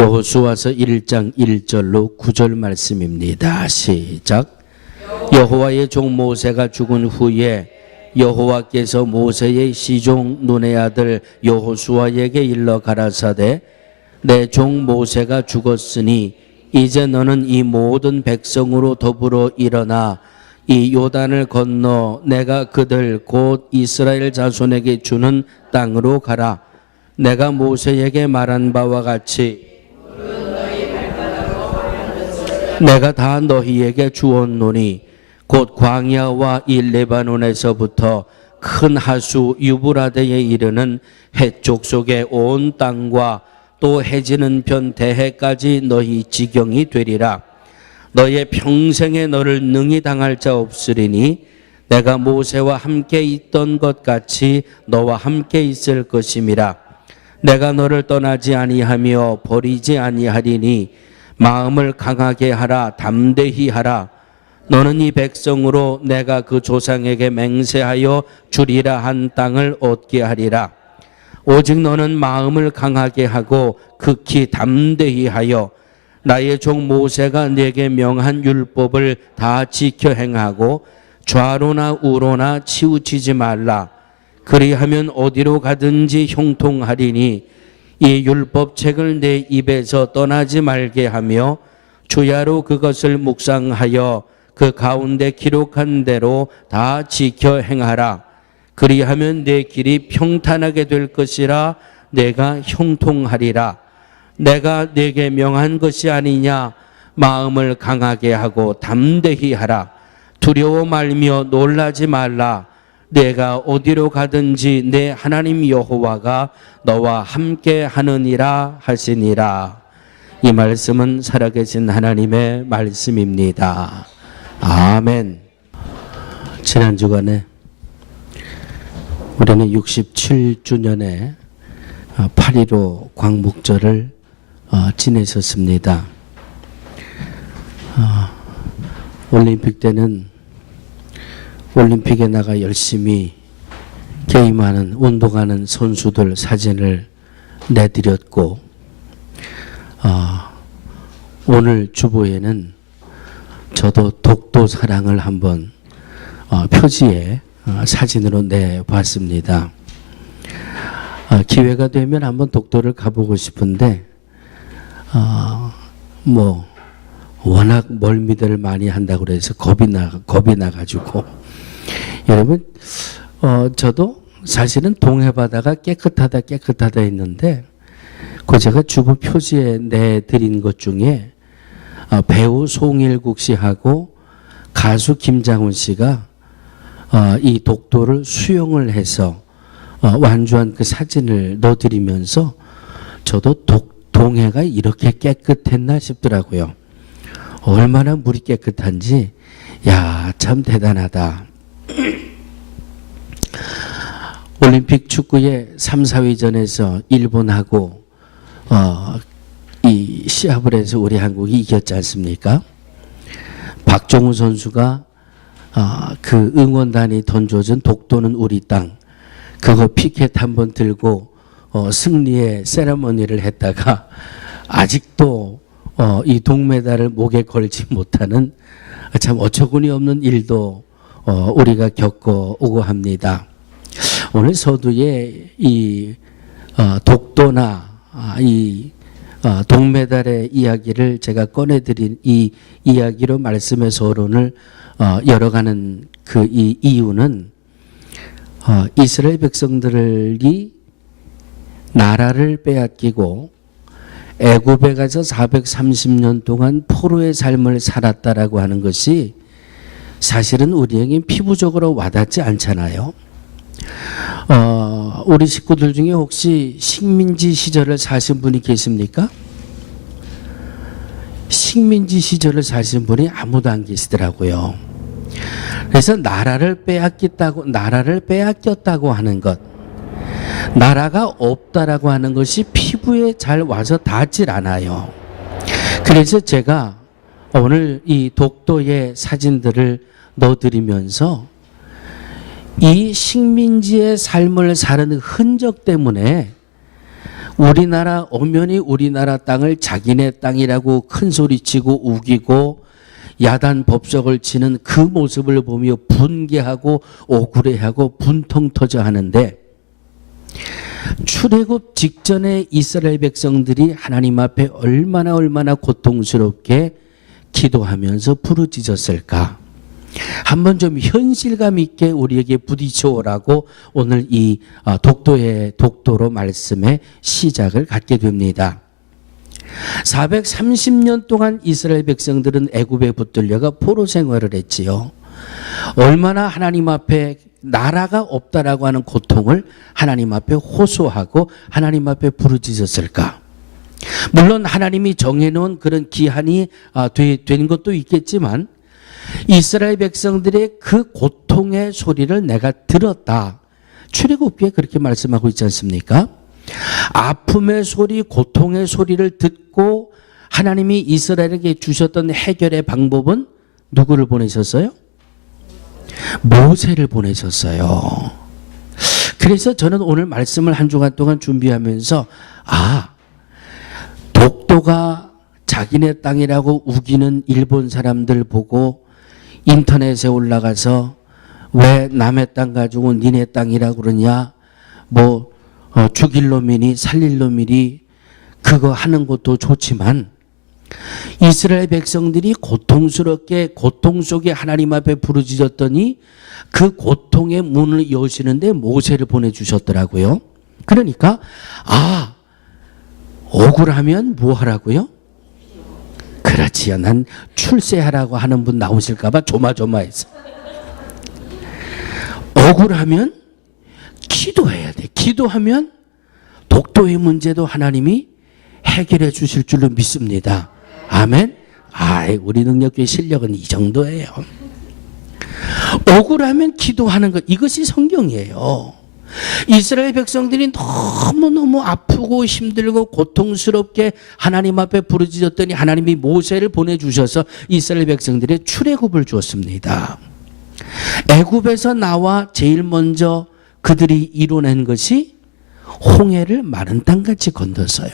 여호수아서 1장 1절로 9절 말씀입니다. 시작. 여호와의 종 모세가 죽은 후에 여호와께서 모세의 시종 눈의 아들 여호수아에게 일러 가라사대 내 종 모세가 죽었으니 이제 너는 이 모든 백성으로 더불어 일어나 이 요단을 건너 내가 그들 곧 이스라엘 자손에게 주는 땅으로 가라. 내가 모세에게 말한 바와 같이 내가 다 너희에게 주었노니 곧 광야와 이 레바논에서부터 큰 하수 유브라데에 이르는 해쪽 속의 온 땅과 또 해지는 편 대해까지 너희 지경이 되리라. 너의 평생에 너를 능히 당할 자 없으리니 내가 모세와 함께 있던 것 같이 너와 함께 있을 것임이라. 내가 너를 떠나지 아니하며 버리지 아니하리니 마음을 강하게 하라. 담대히 하라. 너는 이 백성으로 내가 그 조상에게 맹세하여 주리라 한 땅을 얻게 하리라. 오직 너는 마음을 강하게 하고 극히 담대히 하여 나의 종 모세가 네게 명한 율법을 다 지켜 행하고 좌로나 우로나 치우치지 말라. 그리하면 어디로 가든지 형통하리니 이 율법책을 내 입에서 떠나지 말게 하며 주야로 그것을 묵상하여 그 가운데 기록한 대로 다 지켜 행하라. 그리하면 내 길이 평탄하게 될 것이라. 내가 형통하리라. 내가 네게 명한 것이 아니냐. 마음을 강하게 하고 담대히 하라. 두려워 말며 놀라지 말라. 내가 어디로 가든지 내 하나님 여호와가 너와 함께 하느니라 하시니라. 이 말씀은 살아계신 하나님의 말씀입니다. 아멘. 지난 주간에 우리는 67주년의 8.15 광복절을 지내셨습니다. 올림픽 때는 올림픽에 나가 열심히 게임하는 운동하는 선수들 사진을 내드렸고 오늘 주보에는 저도 독도 사랑을 한번 표지에 사진으로 내봤습니다. 기회가 되면 한번 독도를 가보고 싶은데 워낙 멀미들을 많이 한다고 그래서 겁이 나가지고 여러분 저도 사실은 동해 바다가 깨끗하다 했는데 그 제가 주부 표지에 내드린 것 중에 배우 송일국 씨하고 가수 김장훈 씨가 이 독도를 수영을 해서 완주한 그 사진을 넣어드리면서 저도 동해가 이렇게 깨끗했나 싶더라고요. 얼마나 물이 깨끗한지 야, 참 대단하다. 올림픽 축구의 3, 4위전에서 일본하고 이 시합을 해서 우리 한국이 이겼지 않습니까? 박종우 선수가 그 응원단이 던져준 독도는 우리 땅 그거 피켓 한번 들고 승리의 세레머니를 했다가 아직도 이 동메달을 목에 걸지 못하는 참 어처구니 없는 일도 우리가 겪어오고 합니다. 오늘 서두에 이 독도나 이 동메달의 이야기를 제가 꺼내드린 이 이야기로 말씀의 서론을 열어가는 그 이 이유는 이스라엘 백성들이 나라를 빼앗기고 애굽에 가서 430년 동안 포로의 삶을 살았다라고 하는 것이 사실은 우리에게 피부적으로 와닿지 않잖아요. 우리 식구들 중에 혹시 식민지 시절을 사신 분이 계십니까? 식민지 시절을 사신 분이 아무도 안 계시더라고요. 그래서 나라를 빼앗겼다고 하는 것, 나라가 없다라고 하는 것이 피부에 잘 와서 닿질 않아요. 그래서 제가 오늘 이 독도의 사진들을 넣어드리면서 이 식민지의 삶을 사는 흔적 때문에 우리나라 엄연히 우리나라 땅을 자기네 땅이라고 큰소리치고 우기고 야단 법석을 치는 그 모습을 보며 분개하고 억울해하고 분통 터져 하는데, 출애굽 직전에 이스라엘 백성들이 하나님 앞에 얼마나 고통스럽게 기도하면서 부르짖었을까? 한번 좀 현실감 있게 우리에게 부딪혀오라고 오늘 이 독도로 말씀의 시작을 갖게 됩니다. 430년 동안 이스라엘 백성들은 애굽에 붙들려가 포로 생활을 했지요. 얼마나 하나님 앞에 나라가 없다라고 하는 고통을 하나님 앞에 호소하고 하나님 앞에 부르짖었을까? 물론 하나님이 정해놓은 그런 기한이 된 것도 있겠지만 이스라엘 백성들의 그 고통의 소리를 내가 들었다. 출애굽기에 그렇게 말씀하고 있지 않습니까? 아픔의 소리, 고통의 소리를 듣고 하나님이 이스라엘에게 주셨던 해결의 방법은 누구를 보내셨어요? 모세를 보내셨어요. 그래서 저는 오늘 말씀을 한 주간 동안 준비하면서 독도가 자기네 땅이라고 우기는 일본 사람들 보고 인터넷에 올라가서 왜 남의 땅 가지고 니네 땅이라고 그러냐, 죽일 놈이니 살릴 놈이니 그거 하는 것도 좋지만 이스라엘 백성들이 고통스럽게 고통 속에 하나님 앞에 부르짖었더니 그 고통의 문을 여시는데 모세를 보내주셨더라고요. 그러니까 억울하면 뭐 하라고요? 그렇지요. 난 출세하라고 하는 분 나오실까 봐 조마조마했어. 억울하면 기도해야 돼. 기도하면 독도의 문제도 하나님이 해결해 주실 줄로 믿습니다. 아멘. 우리 능력교회 실력은 이 정도예요. 억울하면 기도하는 것, 이것이 성경이에요. 이스라엘 백성들이 너무너무 아프고 힘들고 고통스럽게 하나님 앞에 부르짖었더니 하나님이 모세를 보내주셔서 이스라엘 백성들의 출애굽을 주었습니다. 애굽에서 나와 제일 먼저 그들이 이뤄낸 것이 홍해를 마른 땅같이 건넜어요.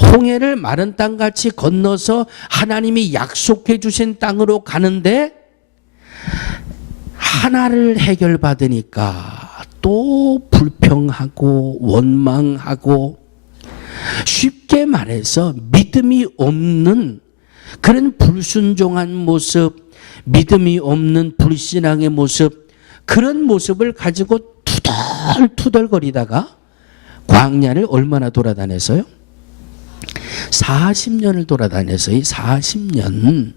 홍해를 마른 땅같이 건너서 하나님이 약속해 주신 땅으로 가는데 하나를 해결받으니까 또 불평하고 원망하고, 쉽게 말해서 믿음이 없는 그런 불순종한 모습, 믿음이 없는 불신앙의 모습, 그런 모습을 가지고 투덜투덜거리다가 광야를 얼마나 돌아다녔어요? 40년을 돌아다녔어요. 40년.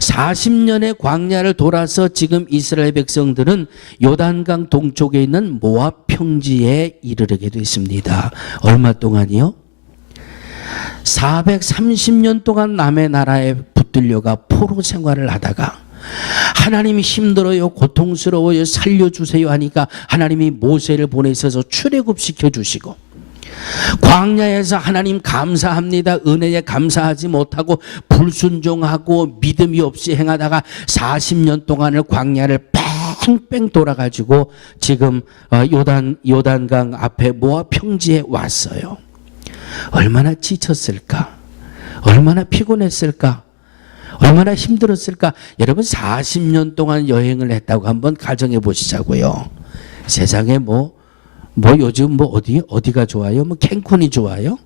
40년의 광야를 돌아서 지금 이스라엘 백성들은 요단강 동쪽에 있는 모압 평지에 이르게 됐습니다. 얼마 동안이요? 430년 동안 남의 나라에 붙들려가 포로 생활을 하다가 하나님이 힘들어요, 고통스러워요, 살려주세요 하니까 하나님이 모세를 보내셔서 출애굽시켜 주시고, 광야에서 하나님 감사합니다, 은혜에 감사하지 못하고 불순종하고 믿음이 없이 행하다가 40년 동안을 광야를 뺑뺑 돌아가지고 지금 요단강 앞에 모압 평지에 왔어요. 얼마나 지쳤을까? 얼마나 피곤했을까? 얼마나 힘들었을까? 여러분 40년 동안 여행을 했다고 한번 가정해 보시자고요. 세상에 요즘 어디가 좋아요? 캔쿤이 좋아요?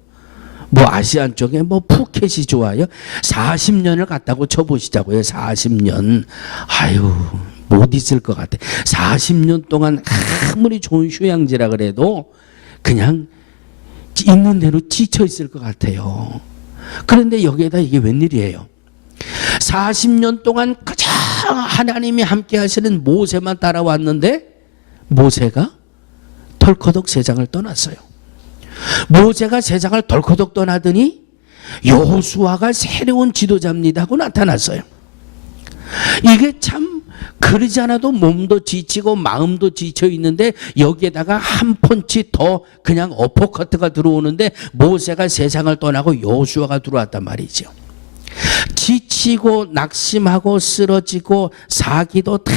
아시안 쪽에 푸켓이 좋아요? 40년을 갔다고 쳐보시자고요. 40년. 못 있을 것 같아. 40년 동안 아무리 좋은 휴양지라 그래도 그냥 있는 대로 지쳐 있을 것 같아요. 그런데 여기에다 이게 웬일이에요? 40년 동안 가장 하나님이 함께 하시는 모세만 따라왔는데 모세가 덜커덕 세상을 떠났어요. 모세가 세상을 덜커덕 떠나더니 여호수아가 새로운 지도자입니다 하고 나타났어요. 이게 참 그러지 않아도 몸도 지치고 마음도 지쳐 있는데 여기에다가 한 펀치 더 그냥 어퍼커트가 들어오는데 모세가 세상을 떠나고 여호수아가 들어왔단 말이죠. 지치고 낙심하고 쓰러지고 사기도 다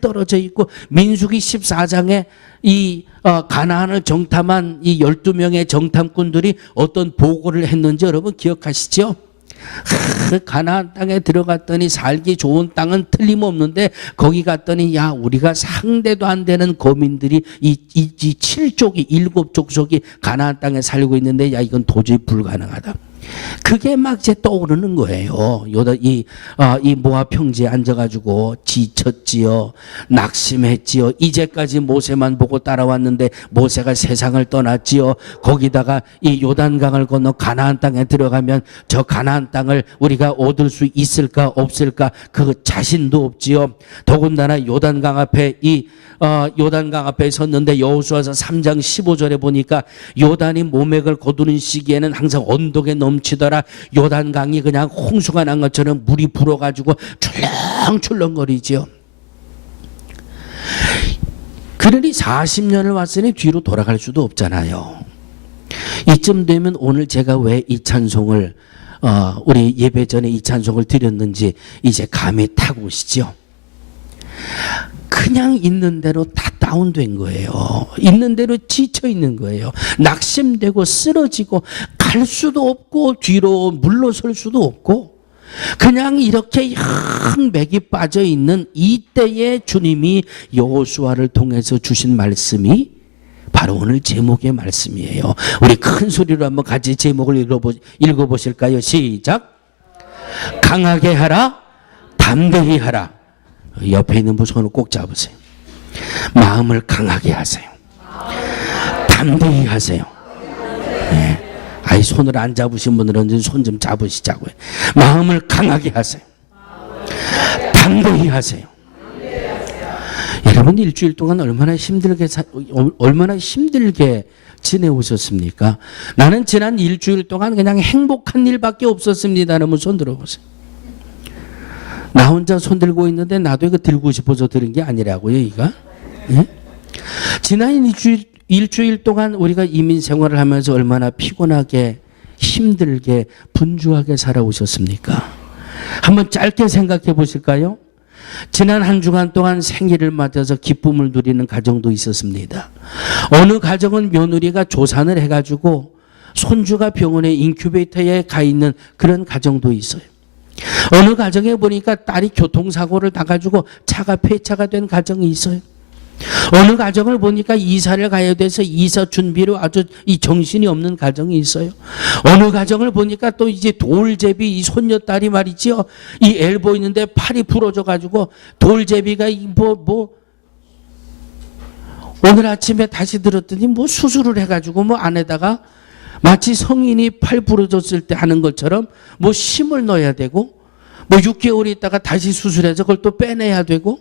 떨어져 있고 민수기 14장에 이 가나안을 정탐한 이 12명의 정탐꾼들이 어떤 보고를 했는지 여러분 기억하시죠? 가나안 땅에 들어갔더니 살기 좋은 땅은 틀림없는데 거기 갔더니 야 우리가 상대도 안 되는 거민들이 이 7족이 7족속이 가나안 땅에 살고 있는데 야 이건 도저히 불가능하다. 그게 막 이제 떠오르는 거예요. 이 모압 평지에 앉아가지고 지쳤지요, 낙심했지요. 이제까지 모세만 보고 따라왔는데 모세가 세상을 떠났지요. 거기다가 이 요단강을 건너 가나안 땅에 들어가면 저 가나안 땅을 우리가 얻을 수 있을까 없을까 그 자신도 없지요. 더군다나 요단강 앞에 요단강 앞에 섰는데 여호수아서 3장 15절에 보니까 요단이 모맥을 거두는 시기에는 항상 언덕에 넘치더라. 요단강이 그냥 홍수가 난 것처럼 물이 불어가지고 출렁출렁거리지요. 그러니 40년을 왔으니 뒤로 돌아갈 수도 없잖아요. 이쯤 되면 오늘 제가 왜 이 찬송을 우리 예배 전에 이 찬송을 드렸는지 이제 감이 타고 오시죠. 그냥 있는 대로 다 다운된 거예요. 있는 대로 지쳐 있는 거예요. 낙심되고 쓰러지고 갈 수도 없고 뒤로 물러설 수도 없고 그냥 이렇게 항맥이 빠져 있는 이때에 주님이 여호수아를 통해서 주신 말씀이 바로 오늘 제목의 말씀이에요. 우리 큰 소리로 한번 같이 제목을 읽어보실까요? 시작. 강하게 하라, 담대히 하라. 옆에 있는 분 손을 꼭 잡으세요. 마음을 강하게 하세요. 담대히 하세요. 네. 아이 손을 안 잡으신 분들은 손 좀 잡으시자고요. 마음을 강하게 하세요. 담대히 하세요. 여러분 일주일 동안 얼마나 힘들게 지내오셨습니까? 나는 지난 일주일 동안 그냥 행복한 일밖에 없었습니다. 여러분 손 들어보세요. 나 혼자 손 들고 있는데 나도 이거 들고 싶어서 들은 게 아니라고요, 이거? 예? 지난 일주일 동안 우리가 이민 생활을 하면서 얼마나 피곤하게, 힘들게, 분주하게 살아오셨습니까? 한번 짧게 생각해 보실까요? 지난 한 주간 동안 생일을 맞아서 기쁨을 누리는 가정도 있었습니다. 어느 가정은 며느리가 조산을 해가지고 손주가 병원에 인큐베이터에 가 있는 그런 가정도 있어요. 어느 가정에 보니까 딸이 교통사고를 당가지고 차가 폐차가 된 가정이 있어요. 어느 가정을 보니까 이사를 가야 돼서 이사 준비로 아주 이 정신이 없는 가정이 있어요. 어느 가정을 보니까 또 이제 돌제비 이 손녀딸이 말이죠. 이 엘보 있는데 팔이 부러져 가지고 돌제비가 오늘 아침에 다시 들었더니 수술을 해가지고 안에다가 마치 성인이 팔 부러졌을 때 하는 것처럼 심을 넣어야 되고 6개월 있다가 다시 수술해서 그걸 또 빼내야 되고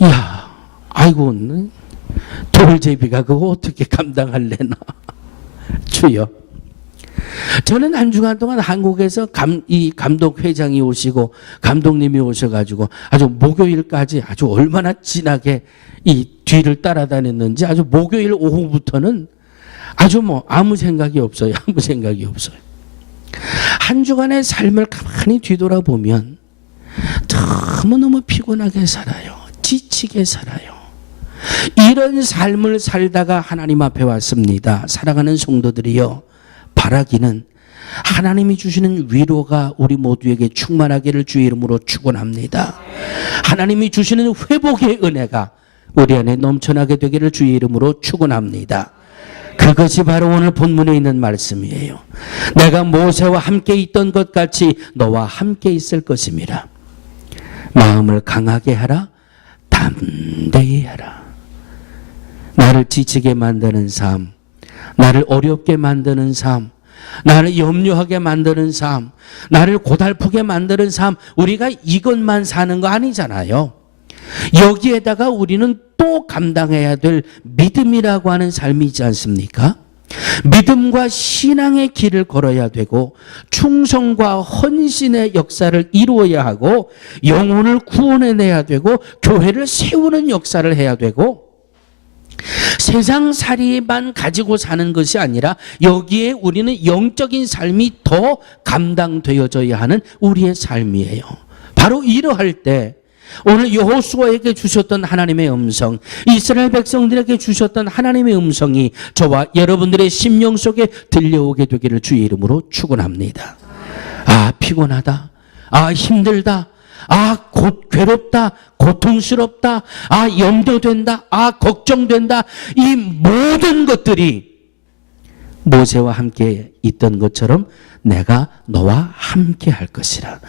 이야 아이고 돌제비가 그거 어떻게 감당할래나 주여. 저는 한 주간 동안 한국에서 이 감독회장이 오시고 감독님이 오셔가지고 아주 목요일까지 아주 얼마나 진하게 이 뒤를 따라다녔는지 아주 목요일 오후부터는 아주 아무 생각이 없어요. 아무 생각이 없어요. 한 주간의 삶을 가만히 뒤돌아보면 너무너무 피곤하게 살아요. 지치게 살아요. 이런 삶을 살다가 하나님 앞에 왔습니다. 사랑하는 성도들이여, 바라기는 하나님이 주시는 위로가 우리 모두에게 충만하기를 주의 이름으로 축원합니다. 하나님이 주시는 회복의 은혜가 우리 안에 넘쳐나게 되기를 주의 이름으로 축원합니다. 그것이 바로 오늘 본문에 있는 말씀이에요. 내가 모세와 함께 있던 것 같이 너와 함께 있을 것임이라. 마음을 강하게 하라, 담대히 하라. 나를 지치게 만드는 삶, 나를 어렵게 만드는 삶, 나를 염려하게 만드는 삶, 나를 고달프게 만드는 삶, 우리가 이것만 사는 거 아니잖아요. 여기에다가 우리는 또 감당해야 될 믿음이라고 하는 삶이 있지 않습니까? 믿음과 신앙의 길을 걸어야 되고 충성과 헌신의 역사를 이루어야 하고 영혼을 구원해내야 되고 교회를 세우는 역사를 해야 되고 세상살이만 가지고 사는 것이 아니라 여기에 우리는 영적인 삶이 더 감당되어져야 하는 우리의 삶이에요. 바로 이러할 때 오늘 여호수아에게 주셨던 하나님의 음성, 이스라엘 백성들에게 주셨던 하나님의 음성이 저와 여러분들의 심령 속에 들려오게 되기를 주의 이름으로 축원합니다. 아, 피곤하다. 아, 힘들다. 아, 괴롭다. 고통스럽다. 아, 염려된다. 아, 걱정된다. 이 모든 것들이 모세와 함께 있던 것처럼 내가 너와 함께 할 것이라.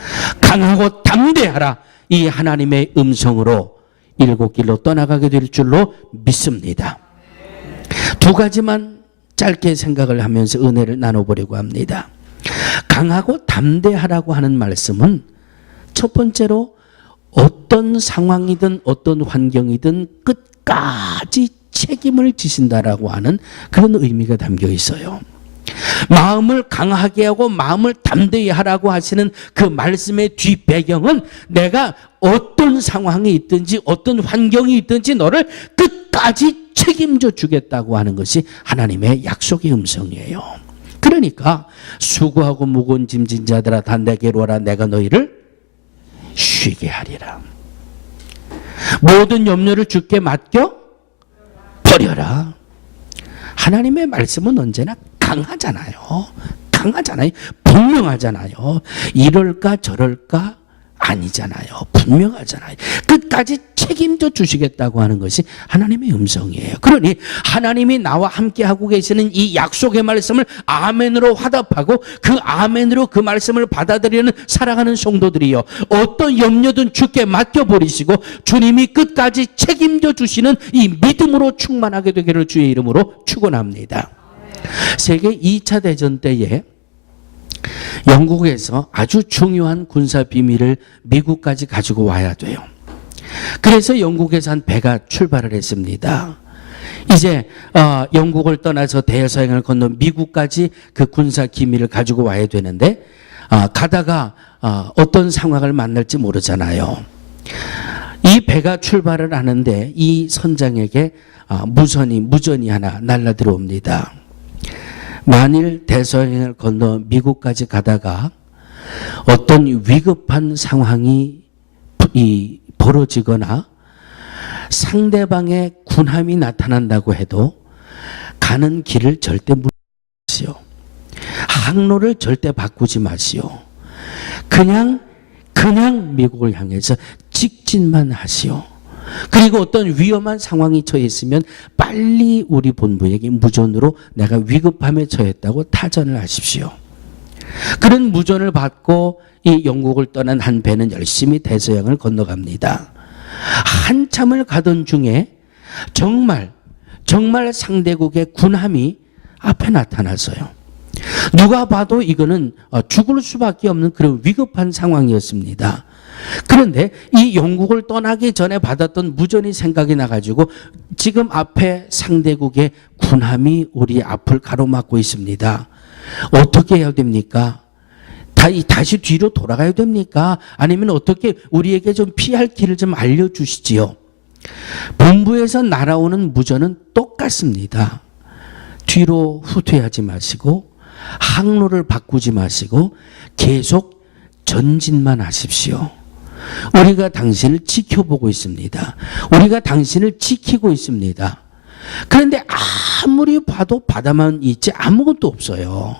강하고 담대하라. 이 하나님의 음성으로 일곱 길로 떠나가게 될 줄로 믿습니다. 두 가지만 짧게 생각을 하면서 은혜를 나눠보려고 합니다. 강하고 담대하라고 하는 말씀은 첫 번째로 어떤 상황이든 어떤 환경이든 끝까지 책임을 지신다라고 하는 그런 의미가 담겨 있어요. 마음을 강하게 하고 마음을 담대히 하라고 하시는 그 말씀의 뒷배경은 내가 어떤 상황이 있든지 어떤 환경이 있든지 너를 끝까지 책임져 주겠다고 하는 것이 하나님의 약속의 음성이에요. 그러니까 수고하고 무거운 짐진 자들아 다 내게로 와라. 내가 너희를 쉬게 하리라. 모든 염려를 주께 맡겨 버려라. 하나님의 말씀은 언제나 강하잖아요. 강하잖아요. 분명하잖아요. 이럴까 저럴까 아니잖아요. 분명하잖아요. 끝까지 책임져 주시겠다고 하는 것이 하나님의 음성이에요. 그러니 하나님이 나와 함께 하고 계시는 이 약속의 말씀을 아멘으로 화답하고 그 아멘으로 그 말씀을 받아들이는 살아가는 성도들이요, 어떤 염려든 주께 맡겨버리시고 주님이 끝까지 책임져 주시는 이 믿음으로 충만하게 되기를 주의 이름으로 축원합니다. 세계 2차 대전 때에 영국에서 아주 중요한 군사 비밀을 미국까지 가지고 와야 돼요. 그래서 영국에서 한 배가 출발을 했습니다. 이제 영국을 떠나서 대서양을 건너 미국까지 그 군사 기밀을 가지고 와야 되는데 가다가 어떤 상황을 만날지 모르잖아요. 이 배가 출발을 하는데 이 선장에게 무전이 하나 날라 들어옵니다. 만일 대서양을 건너 미국까지 가다가 어떤 위급한 상황이 벌어지거나 상대방의 군함이 나타난다고 해도 가는 길을 절대 물지 마시오. 항로를 절대 바꾸지 마시오. 그냥 미국을 향해서 직진만 하시오. 그리고 어떤 위험한 상황이 처해 있으면 빨리 우리 본부에게 무전으로 내가 위급함에 처했다고 타전을 하십시오. 그런 무전을 받고 이 영국을 떠난 한 배는 열심히 대서양을 건너갑니다. 한참을 가던 중에 정말 상대국의 군함이 앞에 나타났어요. 누가 봐도 이거는 죽을 수밖에 없는 그런 위급한 상황이었습니다. 그런데 이 영국을 떠나기 전에 받았던 무전이 생각이 나가지고 지금 앞에 상대국의 군함이 우리 앞을 가로막고 있습니다. 어떻게 해야 됩니까? 다시 뒤로 돌아가야 됩니까? 아니면 어떻게 우리에게 좀 피할 길을 좀 알려주시지요. 본부에서 날아오는 무전은 똑같습니다. 뒤로 후퇴하지 마시고 항로를 바꾸지 마시고 계속 전진만 하십시오. 우리가 당신을 지켜보고 있습니다. 우리가 당신을 지키고 있습니다. 그런데 아무리 봐도 바다만 있지 아무것도 없어요.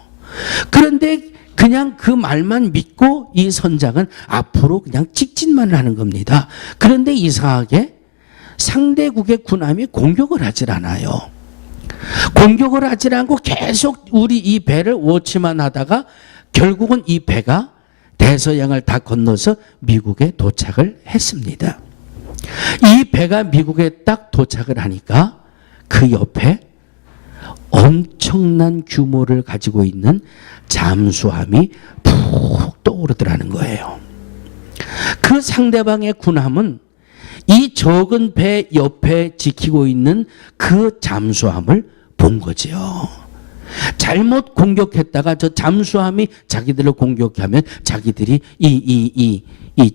그런데 그냥 그 말만 믿고 이 선장은 앞으로 그냥 직진만 하는 겁니다. 그런데 이상하게 상대국의 군함이 공격을 하질 않아요. 공격을 하질 않고 계속 우리 이 배를 워치만 하다가 결국은 이 배가 대서양을 다 건너서 미국에 도착을 했습니다. 이 배가 미국에 딱 도착을 하니까 그 옆에 엄청난 규모를 가지고 있는 잠수함이 푹 떠오르더라는 거예요. 그 상대방의 군함은 이 적은 배 옆에 지키고 있는 그 잠수함을 본 거죠. 잘못 공격했다가 저 잠수함이 자기들을 공격하면 자기들이 이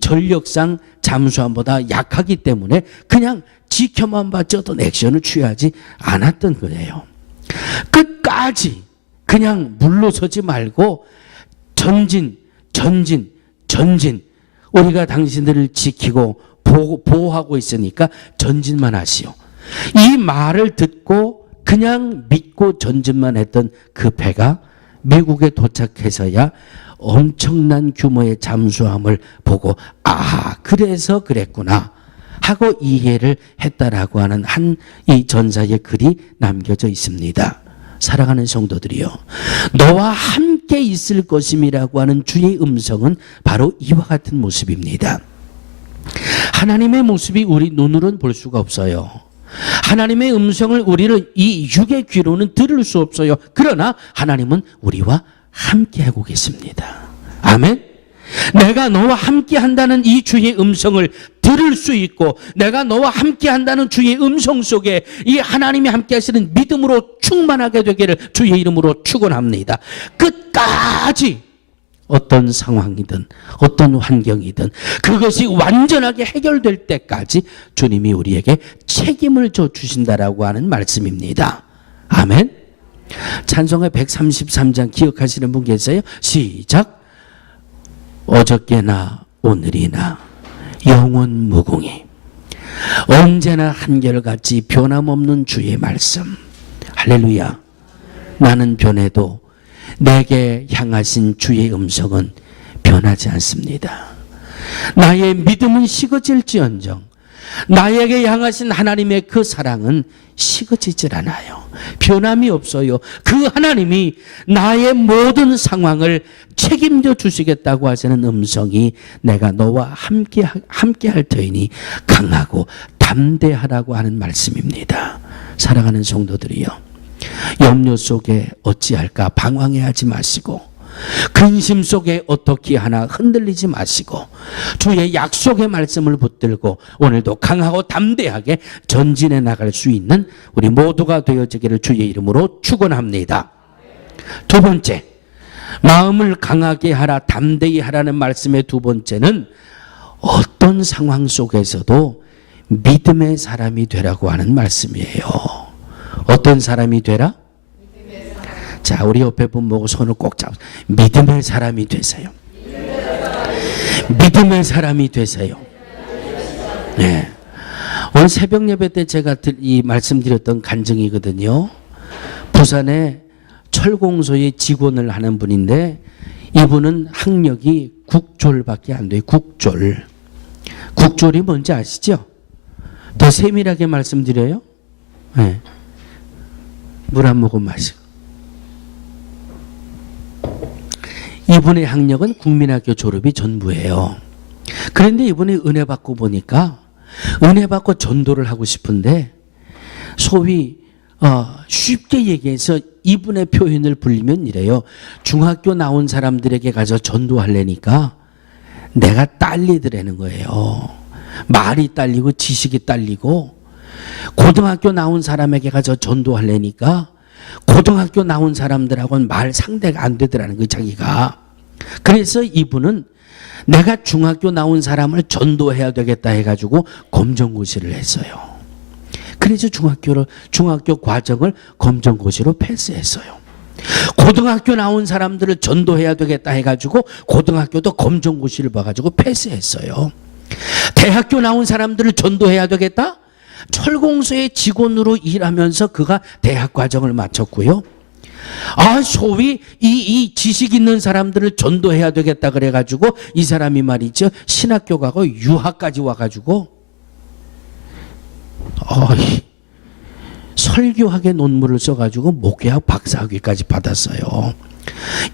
전력상 잠수함보다 약하기 때문에 그냥 지켜만 봤지 어떤 액션을 취하지 않았던 거예요. 끝까지 그냥 물러서지 말고 전진. 우리가 당신들을 지키고 보호하고 있으니까 전진만 하시오. 이 말을 듣고 그냥 믿고 전진만 했던 그 배가 미국에 도착해서야 엄청난 규모의 잠수함을 보고 그래서 그랬구나 하고 이해를 했다라고 하는 한 이 전사의 글이 남겨져 있습니다. 사랑하는 성도들이요, 너와 함께 있을 것임이라고 하는 주의 음성은 바로 이와 같은 모습입니다. 하나님의 모습이 우리 눈으로는 볼 수가 없어요. 하나님의 음성을 우리는 이 육의 귀로는 들을 수 없어요. 그러나 하나님은 우리와 함께하고 계십니다. 아멘. 내가 너와 함께 한다는 이 주의 음성을 들을 수 있고, 내가 너와 함께 한다는 주의 음성 속에 이 하나님이 함께 하시는 믿음으로 충만하게 되기를 주의 이름으로 축원합니다. 끝까지 어떤 상황이든 어떤 환경이든 그것이 완전하게 해결될 때까지 주님이 우리에게 책임을 져 주신다라고 하는 말씀입니다. 아멘. 찬송가 133장 기억하시는 분 계세요? 시작. 어저께나 오늘이나 영원 무궁히 언제나 한결같이 변함없는 주의 말씀. 할렐루야. 나는 변해도 내게 향하신 주의 음성은 변하지 않습니다. 나의 믿음은 식어질지언정 나에게 향하신 하나님의 그 사랑은 식어지질 않아요. 변함이 없어요. 그 하나님이 나의 모든 상황을 책임져 주시겠다고 하시는 음성이 내가 너와 함께 할 터이니 강하고 담대하라고 하는 말씀입니다. 사랑하는 성도들이요, 염려 속에 어찌할까 방황해하지 마시고, 근심 속에 어떻게 하나 흔들리지 마시고, 주의 약속의 말씀을 붙들고 오늘도 강하고 담대하게 전진해 나갈 수 있는 우리 모두가 되어지기를 주의 이름으로 축원합니다. 두 번째, 마음을 강하게 하라, 담대히 하라는 말씀의 두 번째는 어떤 상황 속에서도 믿음의 사람이 되라고 하는 말씀이에요. 어떤 사람이 되라? 자, 우리 옆에 분 보고 손을 꼭 잡으세요. 믿음의 사람이 되세요. 믿음의 사람이 되세요. 네. 오늘 새벽 예배 때 제가 이 말씀드렸던 간증이거든요. 부산에 철공소의 직원을 하는 분인데 이분은 학력이 국졸밖에 안 돼요. 국졸. 국졸이 뭔지 아시죠? 더 세밀하게 말씀드려요. 네. 물 한 모금 마시고. 이분의 학력은 국민학교 졸업이 전부예요. 그런데 이분이 은혜 받고 보니까 은혜 받고 전도를 하고 싶은데 소위 쉽게 얘기해서 이분의 표현을 불리면 이래요. 중학교 나온 사람들에게 가서 전도하려니까 내가 딸리더라는 거예요. 말이 딸리고 지식이 딸리고, 고등학교 나온 사람에게 가서 전도하려니까 고등학교 나온 사람들하고는 말 상대가 안 되더라는 거예요, 자기가. 그래서 이분은 내가 중학교 나온 사람을 전도해야 되겠다 해가지고 검정고시를 했어요. 그래서 중학교 과정을 검정고시로 패스했어요. 고등학교 나온 사람들을 전도해야 되겠다 해가지고 고등학교도 검정고시를 봐가지고 패스했어요. 대학교 나온 사람들을 전도해야 되겠다? 철공소의 직원으로 일하면서 그가 대학 과정을 마쳤고요. 소위 이 지식 있는 사람들을 전도해야 되겠다 그래가지고 이 사람이 말이죠, 신학교 가고 유학까지 와가지고 설교학의 논문을 써가지고 목회학 박사학위까지 받았어요.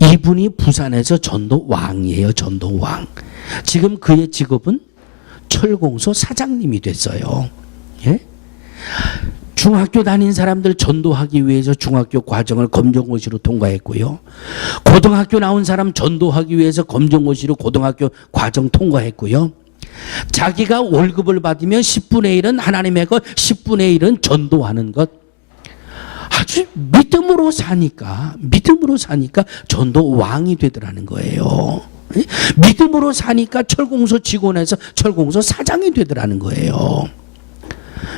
이분이 부산에서 전도왕이에요. 전도왕. 지금 그의 직업은 철공소 사장님이 됐어요. 예? 중학교 다닌 사람들 전도하기 위해서 중학교 과정을 검정고시로 통과했고요. 고등학교 나온 사람 전도하기 위해서 검정고시로 고등학교 과정 통과했고요. 자기가 월급을 받으면 10분의 1은 하나님의 것, 10분의 1은 전도하는 것. 아주 믿음으로 사니까 전도왕이 되더라는 거예요. 믿음으로 사니까 철공소 직원에서 철공소 사장이 되더라는 거예요.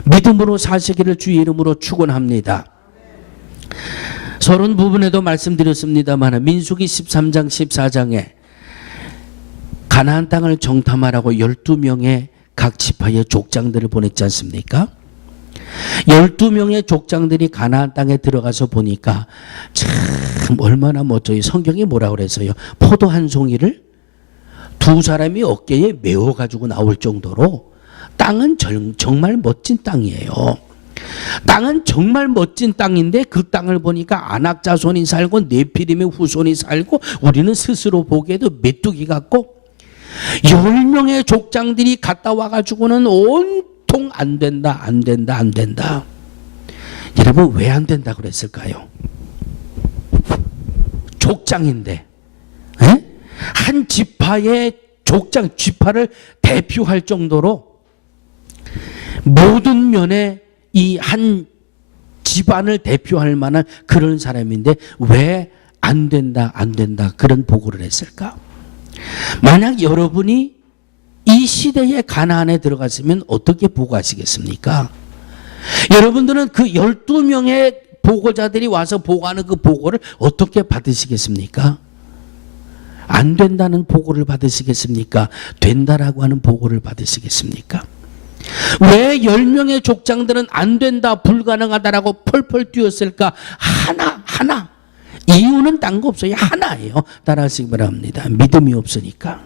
믿음으로 사시기를 주의 이름으로 축원합니다. 서론 부분에도 말씀드렸습니다만 민수기 13장 14장에 가나안 땅을 정탐하라고 12명의 각 지파의 족장들을 보냈지 않습니까? 12명의 족장들이 가나안 땅에 들어가서 보니까 참 얼마나 멋져요. 성경이 뭐라고 그랬어요? 포도 한 송이를 두 사람이 어깨에 메워 가지고 나올 정도로 땅은 정말 멋진 땅이에요. 땅은 정말 멋진 땅인데 그 땅을 보니까 아낙 자손이 살고 네피림의 후손이 살고 우리는 스스로 보기에도 메뚜기 같고 10명의 족장들이 갔다 와가지고는 온통 안 된다. 여러분 왜 안 된다 그랬을까요? 족장인데 에? 한 지파의 족장, 지파를 대표할 정도로 모든 면에 이 한 집안을 대표할 만한 그런 사람인데 왜 안 된다 그런 보고를 했을까? 만약 여러분이 이 시대의 가나안에 들어갔으면 어떻게 보고하시겠습니까? 여러분들은 그 12명의 보고자들이 와서 보고하는 그 보고를 어떻게 받으시겠습니까? 안 된다는 보고를 받으시겠습니까? 된다라고 하는 보고를 받으시겠습니까? 왜 10명의 족장들은 안 된다, 불가능하다라고 펄펄 뛰었을까? 하나. 이유는 딴 거 없어요. 하나예요. 따라하시기 바랍니다. 믿음이 없으니까.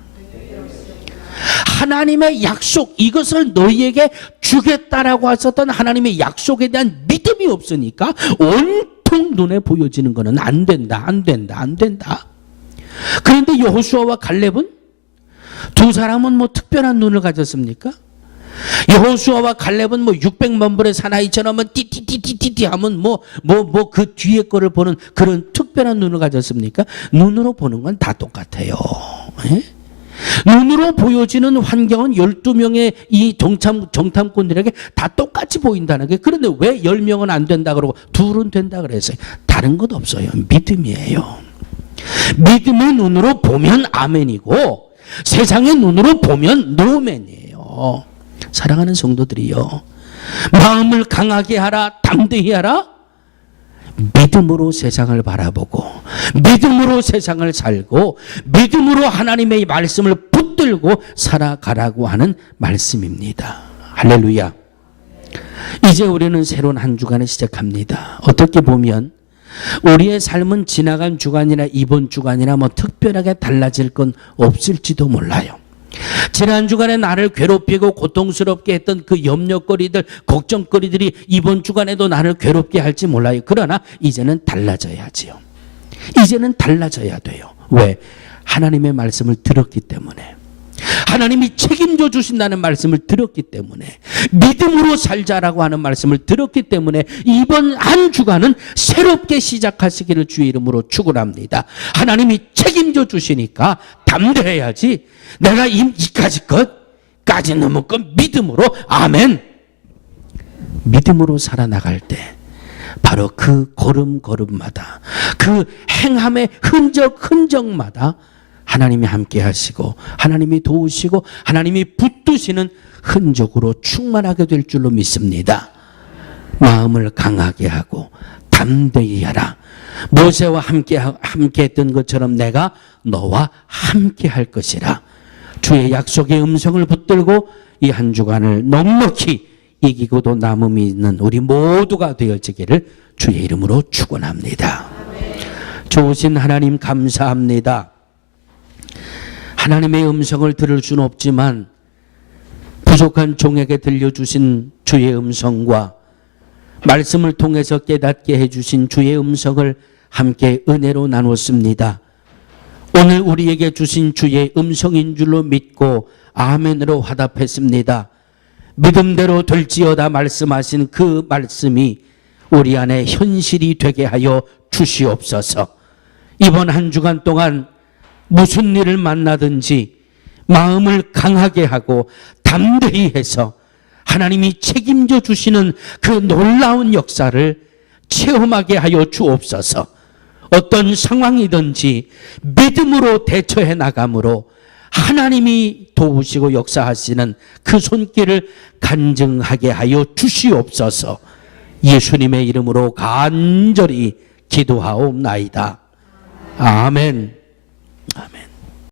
하나님의 약속, 이것을 너희에게 주겠다라고 하셨던 하나님의 약속에 대한 믿음이 없으니까 온통 눈에 보여지는 것은 안 된다. 그런데 여호수아와 갈렙은 두 사람은 뭐 특별한 눈을 가졌습니까? 여호수아와 갈렙은 뭐 600만 불의 사나이처럼 띠띠띠띠띠 하면 그 뒤에 거를 보는 그런 특별한 눈을 가졌습니까? 눈으로 보는 건 다 똑같아요. 에? 눈으로 보여지는 환경은 12명의 이 정탐꾼들에게 다 똑같이 보인다는 게, 그런데 왜 10명은 안 된다 그러고 둘은 된다 그랬어요? 다른 것 없어요. 믿음이에요. 믿음의 눈으로 보면 아멘이고 세상의 눈으로 보면 노멘이에요. 사랑하는 성도들이요, 마음을 강하게 하라, 담대히 하라. 믿음으로 세상을 바라보고 믿음으로 세상을 살고 믿음으로 하나님의 말씀을 붙들고 살아가라고 하는 말씀입니다. 할렐루야. 이제 우리는 새로운 한 주간을 시작합니다. 어떻게 보면 우리의 삶은 지나간 주간이나 이번 주간이나 뭐 특별하게 달라질 건 없을지도 몰라요. 지난 주간에 나를 괴롭히고 고통스럽게 했던 그 염려거리들, 걱정거리들이 이번 주간에도 나를 괴롭게 할지 몰라요. 그러나 이제는 달라져야지요. 이제는 달라져야 돼요. 왜? 하나님의 말씀을 들었기 때문에, 하나님이 책임져 주신다는 말씀을 들었기 때문에, 믿음으로 살자라고 하는 말씀을 들었기 때문에 이번 한 주간은 새롭게 시작하시기를 주의 이름으로 축원합니다. 하나님이 책임져 주시니까 담대해야지. 내가 이까지 것까지 넘은 것 믿음으로 아멘. 믿음으로 살아나갈 때 바로 그 걸음걸음마다, 그 행함의 흔적마다 하나님이 함께 하시고 하나님이 도우시고 하나님이 붙드시는 흔적으로 충만하게 될 줄로 믿습니다. 마음을 강하게 하고 담대히 하라. 모세와 함께 했던 것처럼 내가 너와 함께 할 것이라. 주의 약속의 음성을 붙들고 이 한 주간을 넉넉히 이기고도 남음이 있는 우리 모두가 되어지기를 주의 이름으로 축원합니다. 좋으신 하나님 감사합니다. 하나님의 음성을 들을 수는 없지만 부족한 종에게 들려주신 주의 음성과 말씀을 통해서 깨닫게 해주신 주의 음성을 함께 은혜로 나눴습니다. 오늘 우리에게 주신 주의 음성인 줄로 믿고 아멘으로 화답했습니다. 믿음대로 될지어다 말씀하신 그 말씀이 우리 안에 현실이 되게 하여 주시옵소서. 이번 한 주간 동안 무슨 일을 만나든지 마음을 강하게 하고 담대히 해서 하나님이 책임져 주시는 그 놀라운 역사를 체험하게 하여 주옵소서. 어떤 상황이든지 믿음으로 대처해 나감으로 하나님이 도우시고 역사하시는 그 손길을 간증하게 하여 주시옵소서. 예수님의 이름으로 간절히 기도하옵나이다. 아멘. 아멘.